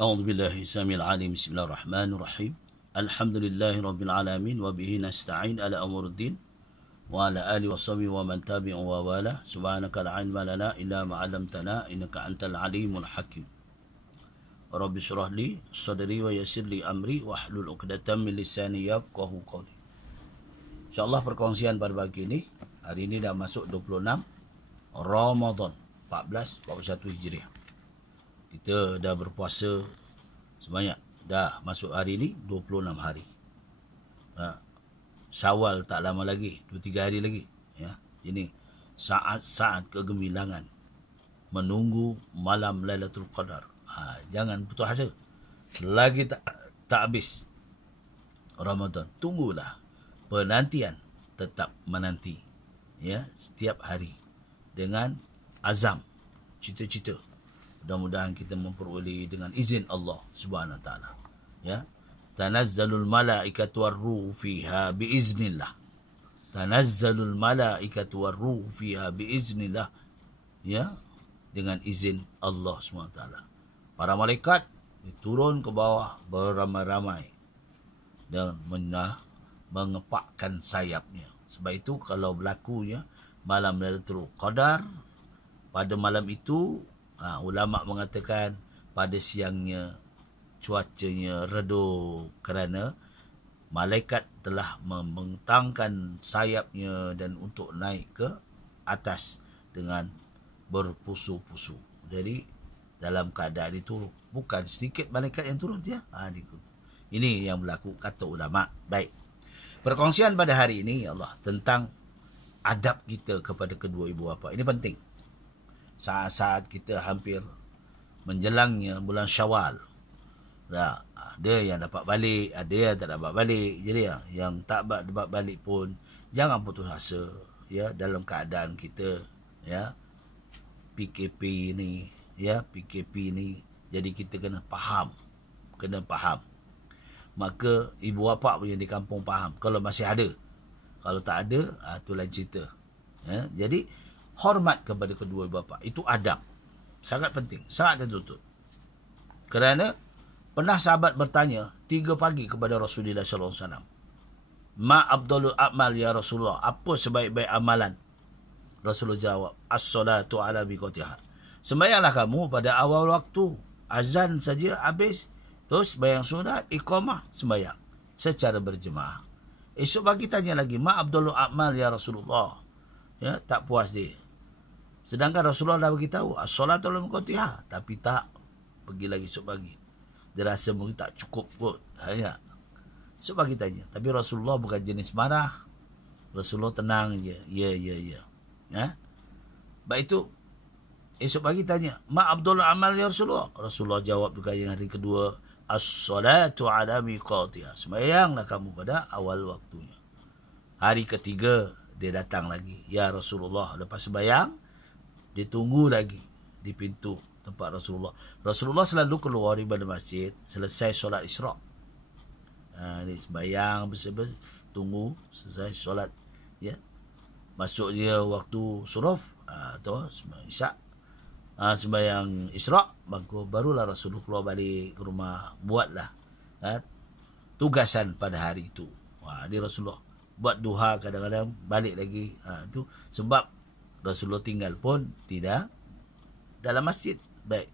أعوذ بالله السميع العليم بسم الله الرحمن الرحيم الحمد لله رب العالمين وبه نستعين على أمور الدين وعلى آله وصحبه ومن تبع ووالاه سبحانك لا علم لنا إلا ما علمتنا إنك أنت العليم الحكيم رب اشرح لي صدري ويسر لي أمري واحلل عقدة من lisani yafqahu qawli. InsyaAllah perkongsian pada pagi ini, hari ini dah masuk 26 Ramadan 1441 Hijriah. Kita dah berpuasa sebanyak, dah masuk hari ini 26 hari. Syawal tak lama lagi, 2-3 hari lagi. Ya. Ini saat-saat kegemilangan menunggu malam Lailatul Qadar. Jangan putus asa. Lagi tak habis Ramadan. Tunggulah. Penantian tetap menanti. Ya, setiap hari dengan azam, cita-cita. Mudah-mudahan kita memperoleh dengan izin Allah Subhanahu Wa Taala. Ya. Tanazzalul malaikatu war-ruhu fiha biiznillah. Tanazzalul malaikatu war-ruhu fiha biiznillah. Ya, dengan izin Allah Subhanahu Wa Taala. Para malaikat turun ke bawah beramai-ramai dan mengepakkan sayapnya. Sebab itu kalau berlakunya malam Lailatul Qadar, pada malam itu ulama mengatakan pada siangnya cuacanya redup kerana malaikat telah membentangkan sayapnya dan untuk naik ke atas dengan berpusu-pusu. Jadi dalam keadaan itu bukan sedikit malaikat yang turun dia. Ini yang berlaku kata ulama. Baik. Perkongsian pada hari ini ya Allah tentang adab kita kepada kedua ibu bapa. Ini penting. Saat-saat kita hampir menjelangnya bulan Syawal. Ada yang dapat balik, ada yang tak dapat balik. Jadi yang tak dapat balik pun jangan putus asa ya dalam keadaan kita ya PKP ni jadi kita kena faham. Maka ibu bapa pun yang di kampung faham kalau masih ada. Kalau tak ada, tu lain cerita. Ya, jadi hormat kepada kedua ibu bapa itu adab. Sangat penting, sangat tertutup. Kerana pernah sahabat bertanya 3 pagi kepada Rasulullah sallallahu alaihi wasallam. Ma afdalul a'mal ya Rasulullah? Apa sebaik-baik amalan? Rasulullah jawab, as-salatu ala miqatiha. Sembahyanglah kamu pada awal waktu. Azan saja habis, terus bayang sunat, iqamah, sembahyang secara berjemaah. Esok pagi tanya lagi, ma afdalul a'mal ya Rasulullah? Ya, tak puas dia. Sedangkan Rasulullah dah beritahu, as-salatu ala miqatiha, tapi tak, pergi lagi esok pagi. Dia rasa mungkin tak cukup kot. Ya. Esok pagi tanya. Tapi Rasulullah bukan jenis marah. Rasulullah tenang je. Ya. Baik itu, esok pagi tanya, ma afdalul amal ya Rasulullah? Rasulullah jawab juga yang hari kedua, as-salatu ala miqatiha. Sembahyanglah kamu pada awal waktunya. Hari ketiga, dia datang lagi. Ya Rasulullah, lepas sembahyang, dia tunggu lagi di pintu tempat Rasulullah. Rasulullah selalu keluar daripada masjid selesai solat Isra'. Dia sembahyang, tunggu selesai solat. Ya. Masuk dia waktu suruf atau Isya'. Sembahyang Isra', barulah Rasulullah keluar balik ke rumah. Buatlah tugasan pada hari itu. Dia Rasulullah buat duha kadang-kadang, balik lagi. Itu sebab Rasulullah tinggal pun tidak dalam masjid. Baik.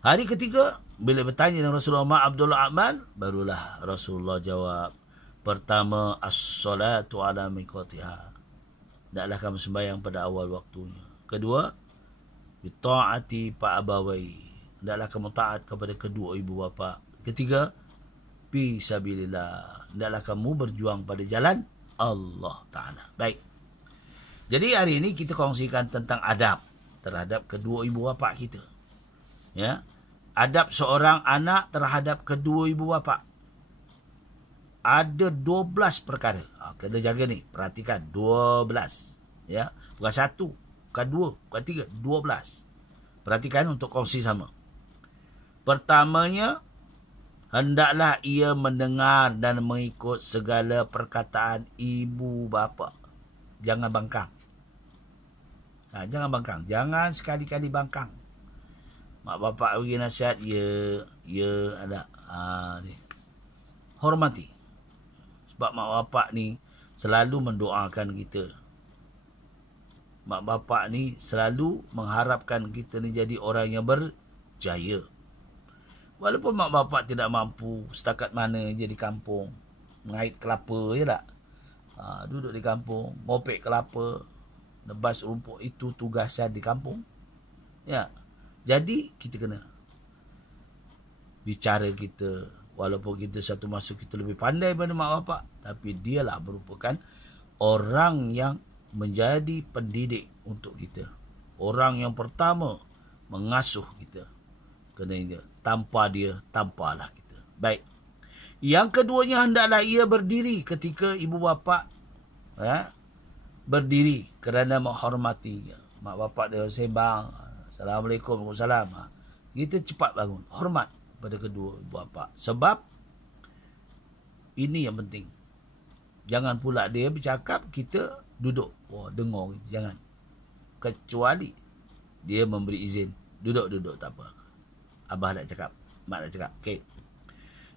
Hari ketiga, bila bertanya dengan Rasulullah, ma afdalul a'mal? Barulah Rasulullah jawab, pertama, as-salatu ala miqatiha. Hendaklah kamu sembahyang pada awal waktunya. Kedua, bi ta'ati fa abawai. Hendaklah kamu taat kepada kedua ibu bapa. Ketiga, fi sabilillah. Hendaklah kamu berjuang pada jalan Allah Ta'ala. Baik. Jadi hari ini kita kongsikan tentang adab terhadap kedua ibu bapa kita. Ya. Adab seorang anak terhadap kedua ibu bapa. Ada 12 perkara. Kena jaga ni, perhatikan 12. Ya, bukan 1, bukan 2, bukan 3, 12. Perhatikan untuk kongsi sama. Pertamanya, hendaklah ia mendengar dan mengikut segala perkataan ibu bapa. Jangan bangkang. Jangan bangkang. Jangan sekali-kali bangkang. Mak bapak bagi nasihat, ya ada. Ni. Hormati. Sebab mak bapak ni selalu mendoakan kita. Mak bapak ni selalu mengharapkan kita ni jadi orang yang berjaya. Walaupun mak bapak tidak mampu setakat mana je di kampung. Mengait kelapa je tak? Duduk di kampung, ngopek kelapa, nebas rumput, itu tugasan di kampung. Ya. Jadi kita kena bicara kita, walaupun kita satu masa kita lebih pandai daripada mak bapak, tapi dialah merupakan orang yang menjadi pendidik untuk kita. Orang yang pertama mengasuh kita. Kerana tanpa dia, tampalah kita. Baik. Yang keduanya, hendaklah ia berdiri ketika ibu bapa berdiri kerana menghormatinya. Mak bapak dia sembang, Assalamualaikum, Waalaikumsalam. Kita cepat bangun. Hormat pada kedua ibu bapa. Sebab ini yang penting. Jangan pula dia bercakap, kita duduk. Dengar. Jangan. Kecuali dia memberi izin. Duduk, tak apa. Abah nak cakap. Mak nak cakap. Okey.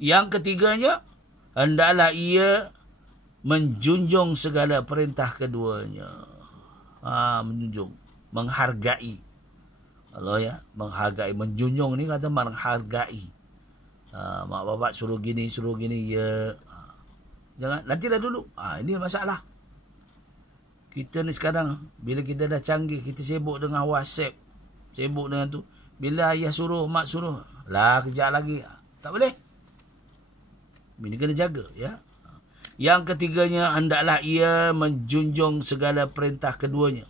Yang ketiganya, hendaklah ia menjunjung segala perintah keduanya. Menjunjung. Menghargai. Kalau menghargai. Menjunjung ni kata menghargai. Mak bapak suruh gini, ya. Jangan. Nantilah dulu. Ini masalah. Kita ni sekarang, bila kita dah canggih, kita sibuk dengan WhatsApp. Sibuk dengan tu. Bila ayah suruh, mak suruh. Kejap lagi. Tak boleh. Ini kena jaga, ya. Yang ketiganya, hendaklah ia menjunjung segala perintah keduanya.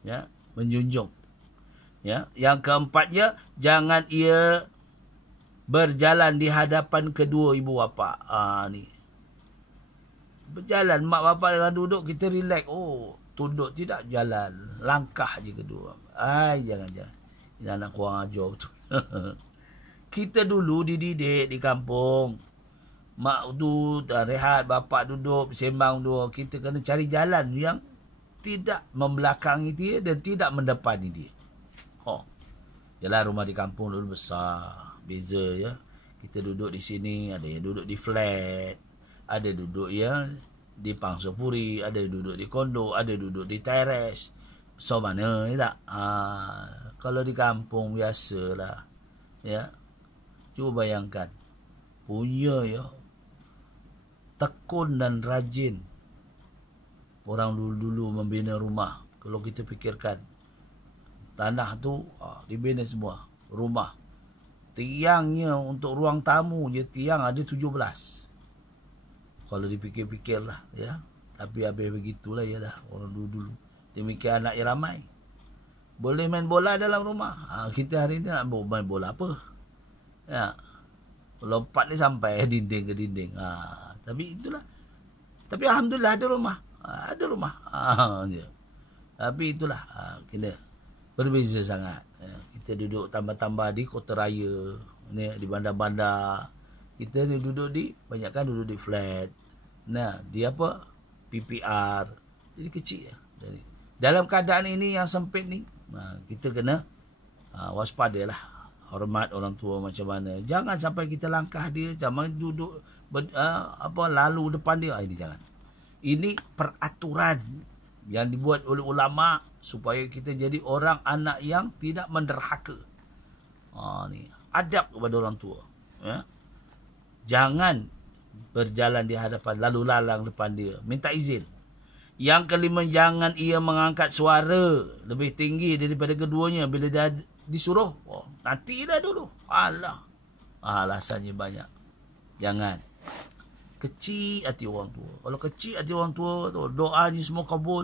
Ya, menjunjung. Ya, yang keempatnya, jangan ia berjalan di hadapan kedua ibu bapa. Ni. Berjalan, mak bapak dengan duduk, kita relax. Tunduk tidak jalan. Langkah je kedua. Jangan. Ini anak kurang ajar betul. Kita dulu dididik di kampung. Mak tu rehat, bapak duduk, sembang dua. Kita kena cari jalan yang tidak membelakangi dia dan tidak mendepani dia. Yalah, rumah di kampung dulu besar. Beza, ya. Kita duduk di sini, ada yang duduk di flat, ada duduk di Pangsopuri, ada duduk di kondo, ada duduk di teres. So mana, ya tak? Kalau di kampung biasalah. Ya. Cuba bayangkan. Punya tekun dan rajin. Orang dulu-dulu membina rumah. Kalau kita fikirkan. Tanah tu dibina semua. Rumah. Tiangnya untuk ruang tamu je, tiang ada 17. Kalau dipikir-fikirlah, ya. Tapi habis begitulah, ya dah. Orang dulu-dulu. Demikian anak yang ramai. Boleh main bola dalam rumah. Kita hari ni nak main bola apa? Ya. Lompat ni sampai dinding ke dinding. Tapi itulah. Tapi alhamdulillah ada rumah. Ada rumah. Tapi itulah. Kena berbeza sangat. Kita duduk tambah-tambah di kota raya. Di bandar-bandar. Kita duduk banyakkan duduk di flat. Di apa? PPR. Jadi kecil. Jadi, dalam keadaan ini yang sempit ni, kita kena waspadalah. Hormat orang tua macam mana. Jangan sampai kita langkah dia. Jangan duduk lalu depan dia. Ini jangan. Ini peraturan yang dibuat oleh ulama supaya kita jadi orang anak yang tidak menderhaka. Ni adab kepada orang tua. Ya. Jangan berjalan di hadapan, lalu lalang depan dia. Minta izin. Yang kelima, jangan ia mengangkat suara lebih tinggi daripada keduanya bila dia disuruh. Nanti dah dulu. Alasannya banyak. Jangan. Kecil hati orang tua. Kalau kecil hati orang tua, doanya semua kabul.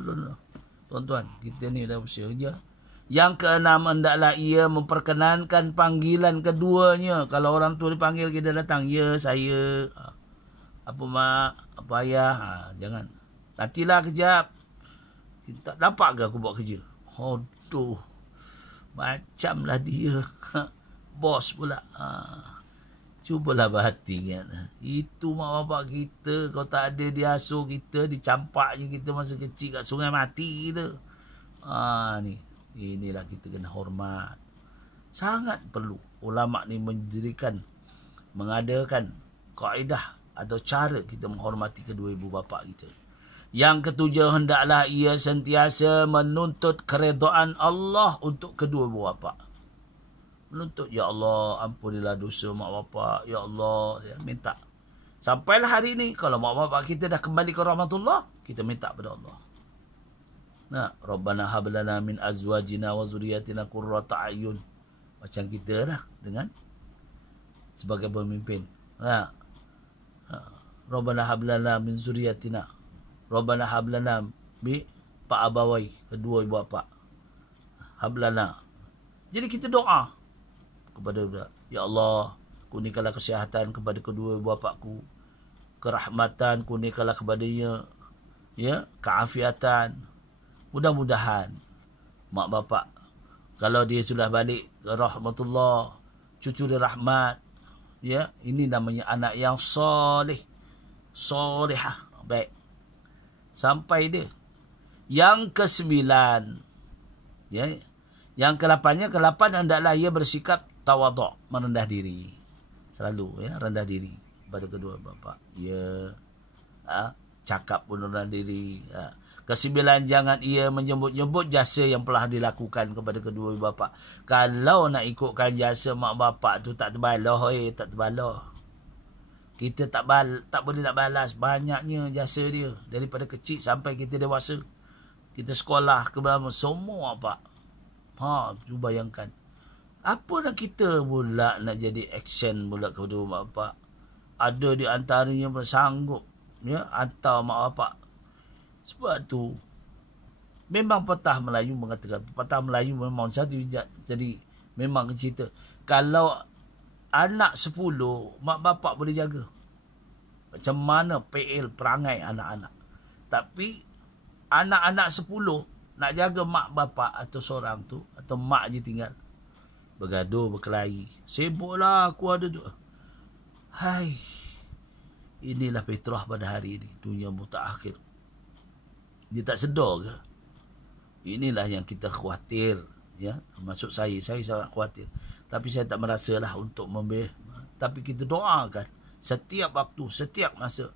Tuan-tuan, kita ni dah usia kerja. Yang keenam, hendaklah ia memperkenankan panggilan keduanya. Kalau orang tua dipanggil, kita datang. Ya, saya. Apa mak? Apa ayah? Jangan. Nantilah kejap. Tak dapat ke aku buat kerja? Aduh. Macamlah dia. Bos pula. Cubalah berhati kan. Itu mak bapak kita. Kalau tak ada dia asuh kita, dicampak je kita masa kecil kat sungai, mati kita. Inilah kita kena hormat. Sangat perlu ulama ni mengadakan kaedah atau cara kita menghormati kedua ibu bapa kita. Yang ketujuh, hendaklah ia sentiasa menuntut keredaan Allah untuk kedua ibu bapa. Menuntut, ya Allah, ampunilah dosa mak bapak, ya Allah, ya, minta. Sampailah hari ini, kalau mak bapak kita dah kembali ke rahmatullah, kita minta pada Allah. Nah, Rabbana hab lana min azwajina wa zurriyatina qurrata a'yun. Macam kita dah dengan sebagai pemimpin. Nah, Rabbana hab lana min zurriyatina. Rabbana hab lana bi pak abawai, kedua ibu bapa. Hab lana. Jadi kita doa kepada, ya Allah, kurniakanlah kesihatan kepada kedua ibu bapaku, kerahmatan kurniakanlah kepadanya, ya, keafiatan. Mudah-mudahan mak bapak kalau dia sudah balik ke rahmatullah, cucu dia rahmat, ya, ini namanya anak yang soleh, solehah, baik. Sampai dia yang ke-9, ya, yang ke-8nya, ke-8 hendaklah ia bersikap tawaduk, merendah diri. Selalu, ya, rendah diri kepada kedua bapa. Ya, cakap pun rendah diri. Ke-9, jangan ia menyebut-nyebut jasa yang telah dilakukan kepada kedua bapa. Kalau nak ikutkan jasa mak bapak tu tak terbalah, tak terbalah. Kita tak boleh nak balas banyaknya jasa dia daripada kecil sampai kita dewasa. Kita sekolah ke mana semua apa. Tu bayangkan. Apa nak kita pula nak jadi action pula kepada mak bapak. Ada di antaranya bersanggup, ya, hantar mak bapak. Sebab tu memang pepatah Melayu mengatakan, pepatah Melayu memang satu, jadi memang cerita, kalau anak 10 mak bapak boleh jaga. Macam mana PL perangai anak-anak. Tapi anak-anak 10 nak jaga mak bapak atau seorang tu, atau mak je tinggal, bergaduh, berkelahi. Sibuklah aku ada tu. Hai, inilah fitrah pada hari ini, dunia mutakhir. Dia tak sedar ke? Inilah yang kita khawatir, ya. Termasuk saya sangat khawatir. Tapi saya tak merasalah untuk tapi kita doakan setiap waktu, setiap masa,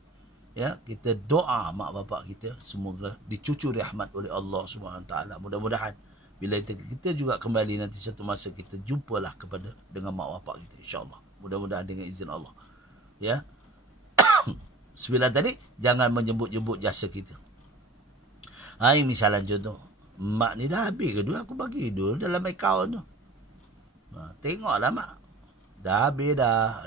ya, kita doa mak bapak kita semoga dicucur rahmat oleh Allah SWT. Mudah-mudahan bila kita juga kembali nanti satu masa kita jumpalah dengan mak bapak kita, insya-Allah. Mudah-mudahan dengan izin Allah. Ya. 9 tadi, jangan menyebut-nyebut jasa kita. Ini misalan contoh, mak ni dah habis ke duit, aku bagi dulu dalam akaun tu. Tengoklah mak, dah habis dah.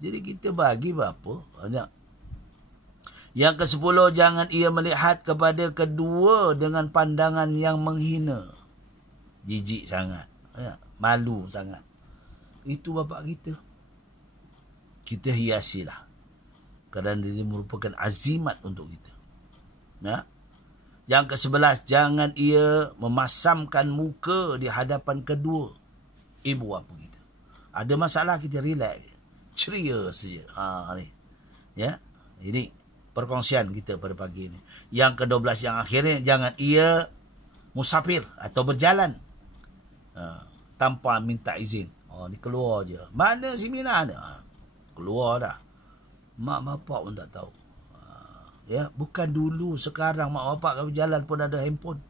Jadi kita bagi berapa banyak. Yang ke-10, jangan ia melihat kepada kedua dengan pandangan yang menghina. Jijik sangat, ya, malu sangat. Itu bapak kita. Kita hiasilah, kerana dia merupakan azimat untuk kita. Ya. Yang ke-11, jangan ia memasamkan muka di hadapan kedua ibu bapa kita. Ada masalah, kita relax, ceria saja. Ni. Ya. Ini perkongsian kita pada pagi ini. Yang ke-12 yang akhirnya, jangan ia musafir atau berjalan tanpa minta izin. Ni keluar je. Mana si Mina ada? Keluar dah. Mak bapak pun tak tahu. Ya, bukan dulu, sekarang mak bapak kalau berjalan pun ada handphone.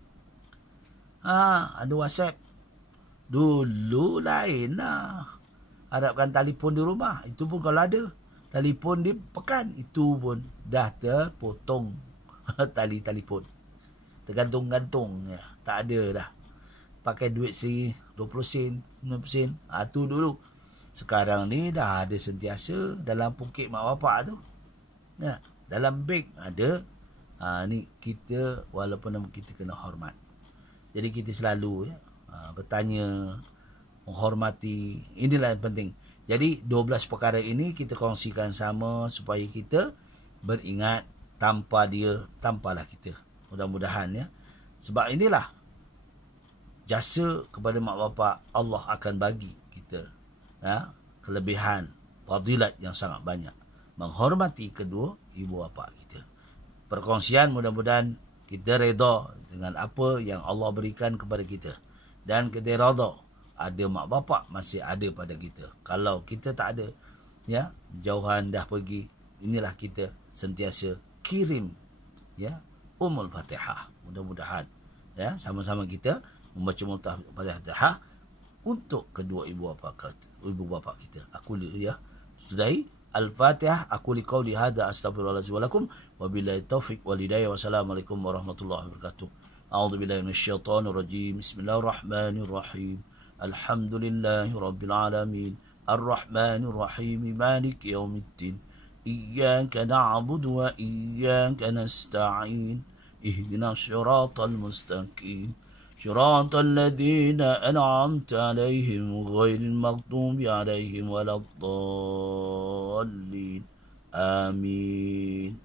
Ada WhatsApp. Dulu lain lah. Harapkan telefon di rumah. Itu pun kalau ada. Telefon di pekan. Itu pun dah terpotong tali telefon. Tergantung-gantung. Ya. Tak ada dah. Pakai duit seri 20 sen, 90 sen. Itu dulu. Sekarang ni dah ada sentiasa dalam poket mak bapak tu. Ya. Dalam beg ada. Ni kita, walaupun kita kena hormat. Jadi kita selalu, ya, bertanya, menghormati. Inilah yang penting. Jadi 12 perkara ini kita kongsikan sama supaya kita beringat, tanpa dia, tanpalah kita. Mudah-mudahan, ya. Sebab inilah jasa kepada mak bapak, Allah akan bagi kita, ya, kelebihan, fadilat yang sangat banyak. Menghormati kedua ibu bapa kita. Perkongsian, mudah-mudahan kita redha dengan apa yang Allah berikan kepada kita. dan kedai redha. Ada mak bapak masih ada pada kita. Kalau kita tak ada, ya, jauhan dah pergi, inilah kita sentiasa kirim, ya, Ummul Fatihah. Mudah-mudahan, ya, sama-sama kita membaca Ummul Fatihah untuk kedua ibu bapa kita. Aku, ya, sudahi Al-Fatihah. Aku liqauli hadza astaghfirullahalazim wa lakum wa billahi taufiq wal hidayah. Wassalamualaikum warahmatullahi wabarakatuh. A'udzu billahi minasyaitonir rajim. Bismillahirrahmanirrahim. Alhamdulillahi rabbil alamin. Ar-Rahmanir Rahim. Maliki yaumiddin. Iyyaka na'budu wa iyyaka nasta'in. Ihdinas siratal mustaqim. صراط الذين أنعمت عليهم غير المغضوب عليهم ولا الضالين آمين.